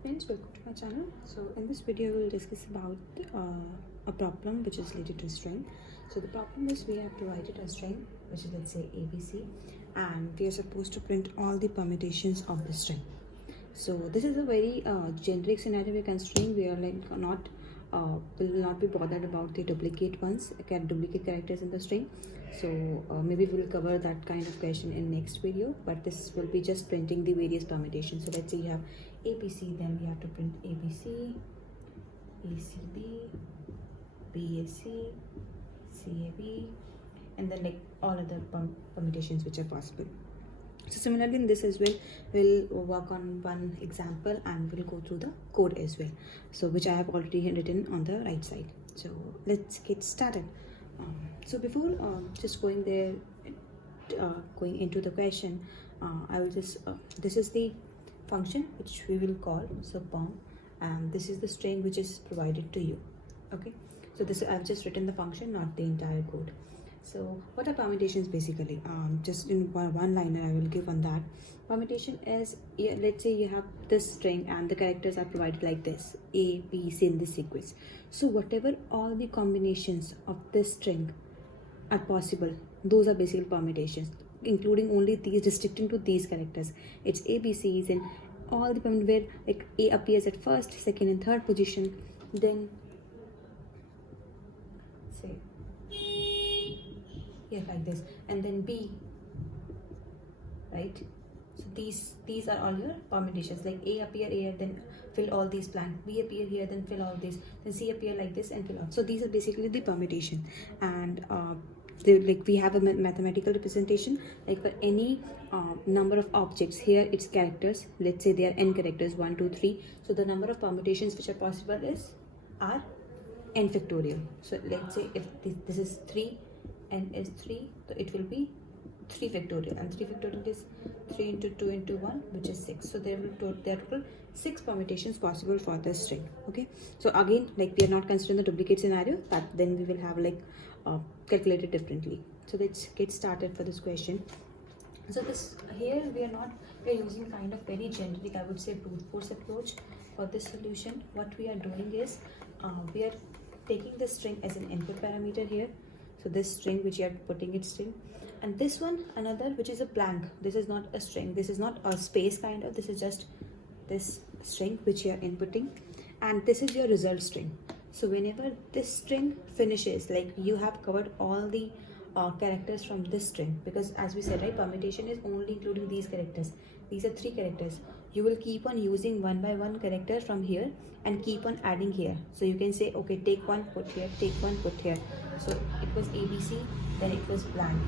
friends, welcome to my channel. So in this video we will discuss about a problem which is related to string. So the problem is we have provided a string which is, let's say, ABC, and we are supposed to print all the permutations of the string. So this is a very generic scenario we're considering. We are like not will not be bothered about the duplicate ones, duplicate characters in the string. So maybe we'll cover that kind of question in next video, but this will be just printing the various permutations. So let's say you have ABC, then we have to print ABC, ACB, BAC, CAB, and then like all other permutations which are possible. So similarly in this as well, we'll work on one example and we'll go through the code as well, so which I have already written on the right side. So let's get started. So before just going there, going into the question, I will just this is the function which we will call, so perm, and this is the string which is provided to you. Okay, so this I've just written the function, not the entire code. So what are permutations basically? Just in one liner I will give on that. Permutation is, let's say you have this string and the characters are provided like this, A, B, C in this sequence. So whatever all the combinations of this string are possible, those are basically permutations, including only these, restricting to these characters. It's A, B, C, and all the where like A appears at first, second and third position, then say here like this, and then B, right? So these are all your permutations, like A appear here, then fill all these blank, B appear here, then fill all this, then C appear like this and fill all. So these are basically the permutation, and like we have a mathematical representation, like for any number of objects. Here it's characters, let's say they are n characters, 1 2 3. So the number of permutations which are possible are n factorial. So let's say if this is 3, n is 3, so it will be 3 factorial, and 3 factorial is 3 into 2 into 1, which is 6. So there are total 6 permutations possible for this string. Okay, so again, like we are not considering the duplicate scenario, but then we will have like calculated differently. So let's get started for this question. So this here we are using kind of very generic, I would say, brute force approach for this solution. What we are doing is we are taking the string as an input parameter here. So this string which you are putting it still, and this one another which is a blank. This is not a string, this is not a space kind of, this is just this string which you are inputting, and this is your result string. So whenever this string finishes, like you have covered all the characters from this string, because as we said, right, permutation is only including these characters. These are 3 characters. You will keep on using one by one character from here and keep on adding here. So you can say, okay, take one, put here, take one, put here. So it was ABC, then it was blank,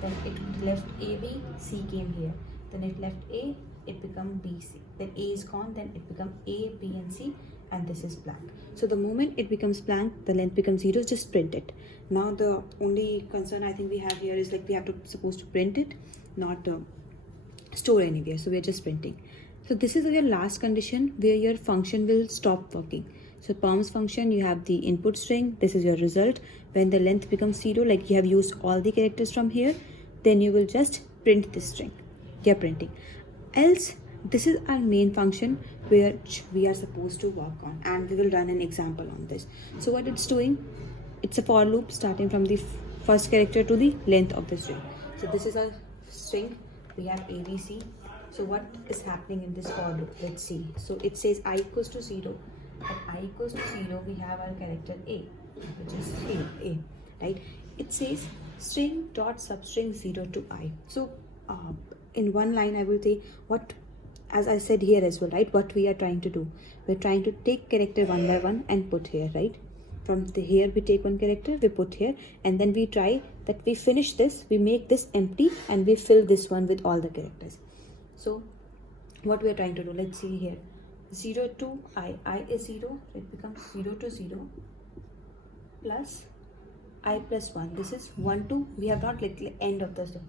then it left AB, C came here, then it left A, it become BC, then A is gone, then it become A, B and C, and this is blank. So the moment it becomes blank, the length becomes 0, just print it. Now the only concern I think we have here is like we have to supposed to print it, not store anywhere. So we are just printing. So this is your last condition where your function will stop working. So perm's function, you have the input string, this is your result. When the length becomes 0, like you have used all the characters from here, then you will just print this string. You're printing. Else, this is our main function where we are supposed to work on, and we will run an example on this. So what it's doing, it's a for loop starting from the first character to the length of the string. So this is our string, we have ABC. So what is happening in this for loop? Let's see. So it says I equals to 0. At I equals to 0, we have our character A, which is A, right? It says string dot substring 0 to I. So in one line I will say what, as I said here as well, right, what we are trying to do. We're trying to take character one by one and put here, right? From the here we take one character, we put here, and then we try that we finish this, we make this empty, and we fill this one with all the characters. So what we are trying to do, let's see here, 0 to I is 0, it becomes 0 to 0 plus I plus 1. This is 1 to, we have not like the end of the step.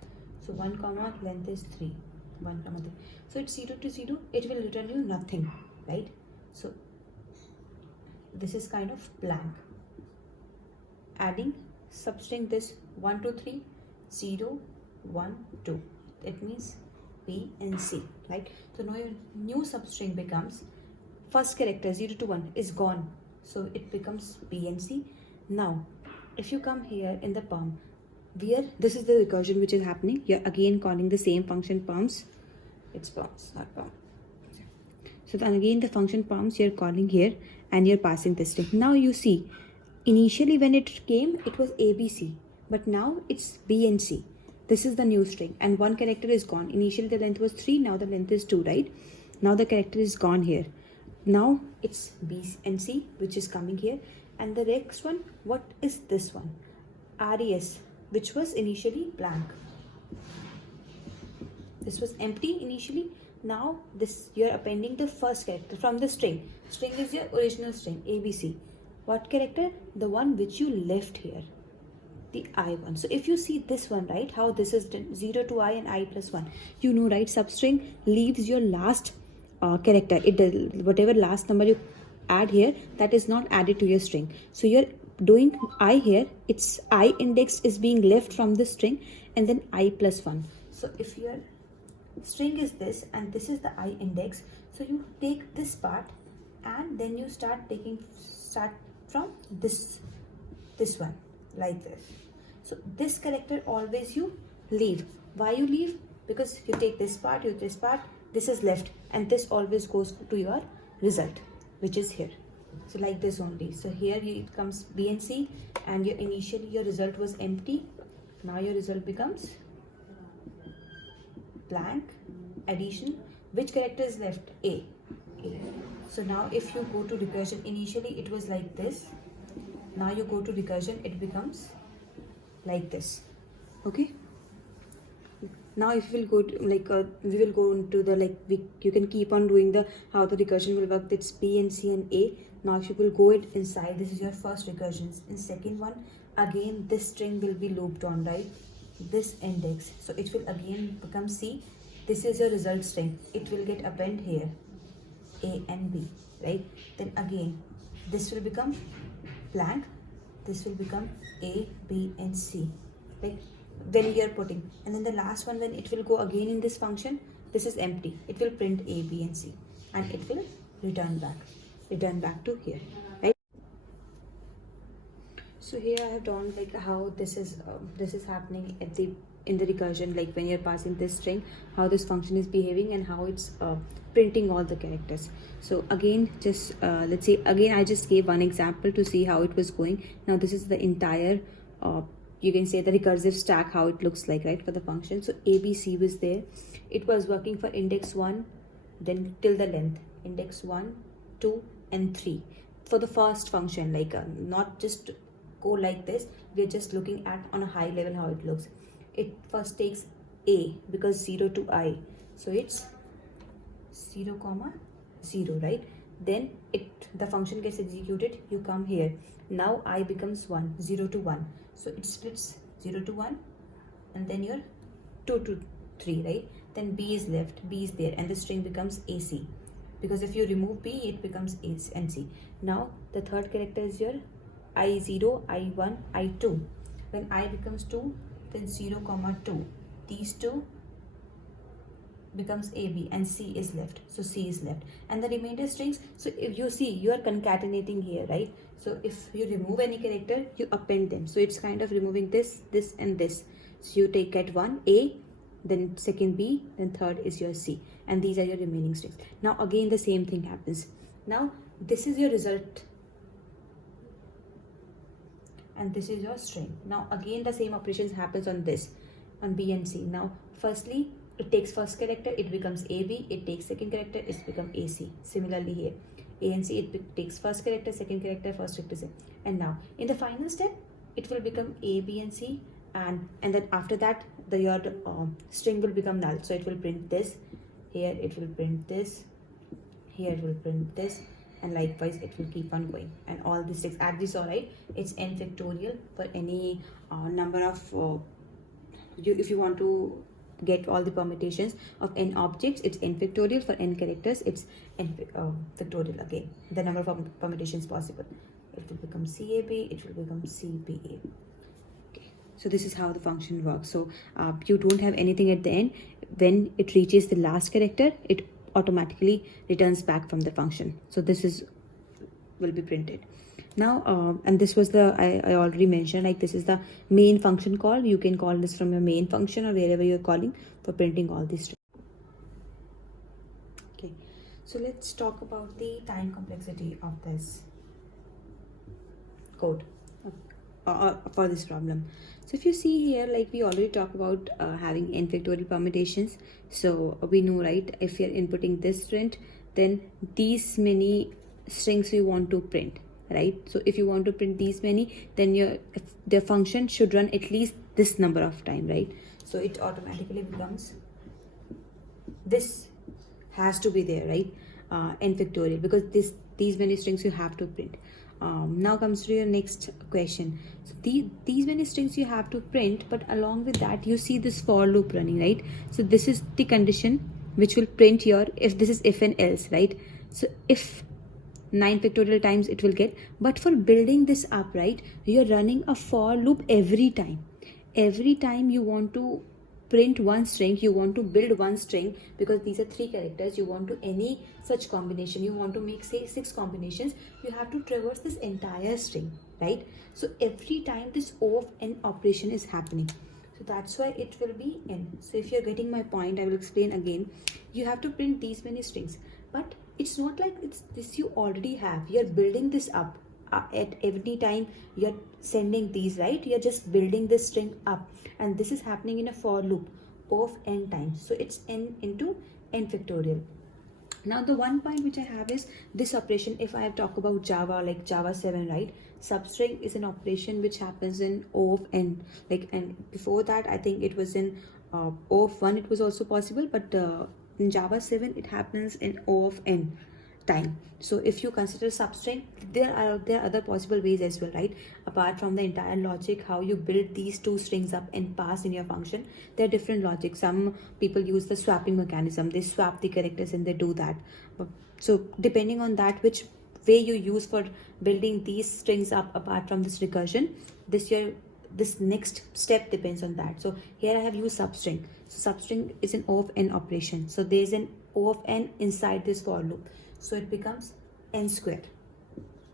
So 1 comma length is 3, 1 comma 3. So it's 0 to 0, it will return you nothing, right? So this is kind of blank. Adding, substring this 1 2 3, 0 1 2, it means B and C, right? So now your new substring becomes first character 0 to 1 is gone, so it becomes B and C. Now if you come here in the perm, where this is the recursion which is happening, you're again calling the same function perms. It's perms, not perm. So then again the function perms you're calling here, and you're passing this string. Now you see, initially when it came it was ABC, but now it's B and C. This is the new string, and one character is gone. Initially the length was 3, now the length is 2, right? Now the character is gone here. Now it's B and C which is coming here, and the next one, what is this one? RES, which was initially blank. This was empty initially. Now this, you are appending the first character from the string. String is your original string ABC. What character? The one which you left here, the I one. So if you see this one, right, how this is done, 0 to I and I plus 1, you know, right, substring leaves your last character. It does whatever last number you add here, that is not added to your string. So you're doing I here, its I index is being left from the string, and then I plus 1. So if your string is this and this is the I index, so you take this part and then you start from this one like this. So this character always you leave. Why you leave? Because you take this part, this is left, and this always goes to your result, which is here. So like this only. So here it comes B and C, and initially your result was empty. Now your result becomes blank. Addition. Which character is left? A. So now if you go to recursion, initially it was like this. Now you go to recursion, it becomes like this. Okay. Now if we will go to we will go into the you can keep on doing the how the recursion will work. It's B and C and A. Now if you will go it inside, this is your first recursion. In second one, again this string will be looped on, right? This index. So it will again become C. This is your result string. It will get append here, A and B, right? Then again, this will become blank. This will become A, B, and C, right? When you are putting, and then the last one, when it will go again in this function, this is empty. It will print A, B, and C, and it will return back to here, right? So here I have drawn how this is happening in the recursion, like when you're passing this string, how this function is behaving and how it's printing all the characters. So again, just let's say again I just gave one example to see how it was going. Now this is the entire you can say the recursive stack, how it looks like, right, for the function. So ABC was there. It was working for index 1, then till the length, index 1, 2, and 3 for the first function, not just go like this. We're just looking at on a high level how it looks. It first takes A because 0 to I, so it's 0, 0, right? Then the function gets executed. You come here. Now I becomes 1, 0 to 1. So it splits 0 to 1, and then your 2 to 3, right? Then B is left, B is there, and the string becomes AC. Because if you remove B, it becomes A and C. Now the third character is your I0, I1, I2. When I becomes 2, then 0, 2. These two becomes AB, and C is left. So C is left, and the remainder strings. So if you see, you are concatenating here, right? So if you remove any character, you append them. So it's kind of removing this, this, and this. So you get one A, then second B, then third is your C, and these are your remaining strings. Now again the same thing happens. Now this is your result, and this is your string. Now again the same operations happens on this, on B and C. Now firstly it takes first character, it becomes AB. It takes second character, it's become AC. Similarly here, A and C, it takes first character, second character, first character, C. And now in the final step, it will become A, B, and C, and then after that your string will become null. So it will print this here, it will print this here, it will print this, and likewise it will keep on going. And all these things, as we saw, right, it's n factorial for any number of if you want to get all the permutations of n objects, it's n factorial. For n characters, it's n factorial again, the number of permutations possible. It will become CAB, it will become CBA. Okay, so this is how the function works. So you don't have anything at the end. When it reaches the last character, it automatically returns back from the function. So this is will be printed. Now and this was the I already mentioned, like this is the main function call. You can call this from your main function or wherever you're calling for printing all these strings. Okay, so let's talk about the time complexity of this code for this problem. So if you see here, like we already talked about having n factorial permutations. So we know, right, if you're inputting this string, then these many strings you want to print, right? So if you want to print these many, then the function should run at least this number of time, right? So it automatically becomes, this has to be there, right? N factorial, because these many strings you have to print. Now comes to your next question. So these many strings you have to print, but along with that you see this for loop running, right? So this is the condition which will print your, if this is if and else, right? So if 9 factorial times it will get, but for building this up, right, you're running a for loop every time you want to print one string, you want to build one string, because these are 3 characters, you want to any such combination, you want to make say 6 combinations, you have to traverse this entire string, right? So every time this O of n operation is happening, so that's why it will be n. So if you're getting my point, I will explain again. You have to print these many strings, but it's not like it's this you already have, you're building this up. At every time you're sending these, right, you're just building this string up, and this is happening in a for loop of n times. So it's n into n factorial. Now the one point which I have is this operation. If I have talked about Java, like Java 7, right, substring is an operation which happens in O of n, like, and before that I think it was in O of 1 it was also possible, but in Java 7 it happens in O of n time. So if you consider substring, there are other possible ways as well, right? Apart from the entire logic, how you build these 2 strings up and pass in your function, there are different logic. Some people use the swapping mechanism, they swap the characters and they do that. So depending on that, which way you use for building these strings up apart from this recursion, this next step depends on that. So here I have used substring. So substring is an O of n operation, so there is an O of n inside this for loop, so it becomes n square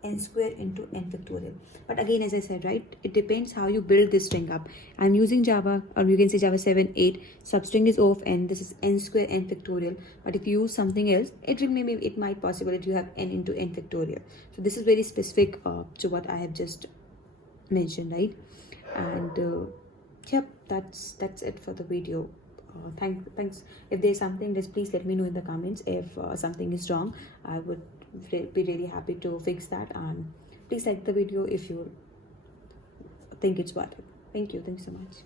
into n factorial. But again, as I said, right, it depends how you build this string up. I'm using Java, or you can say Java 7, 8, substring is O of n, this is n square n factorial. But if you use something else, it might possible that you have n into n factorial. So this is very specific to what I have just mentioned, right? And yep, that's it for the video. Thanks. If there's something, just please let me know in the comments. If something is wrong, I would be really happy to fix that. And please like the video if you think it's worth it. Thank you so much.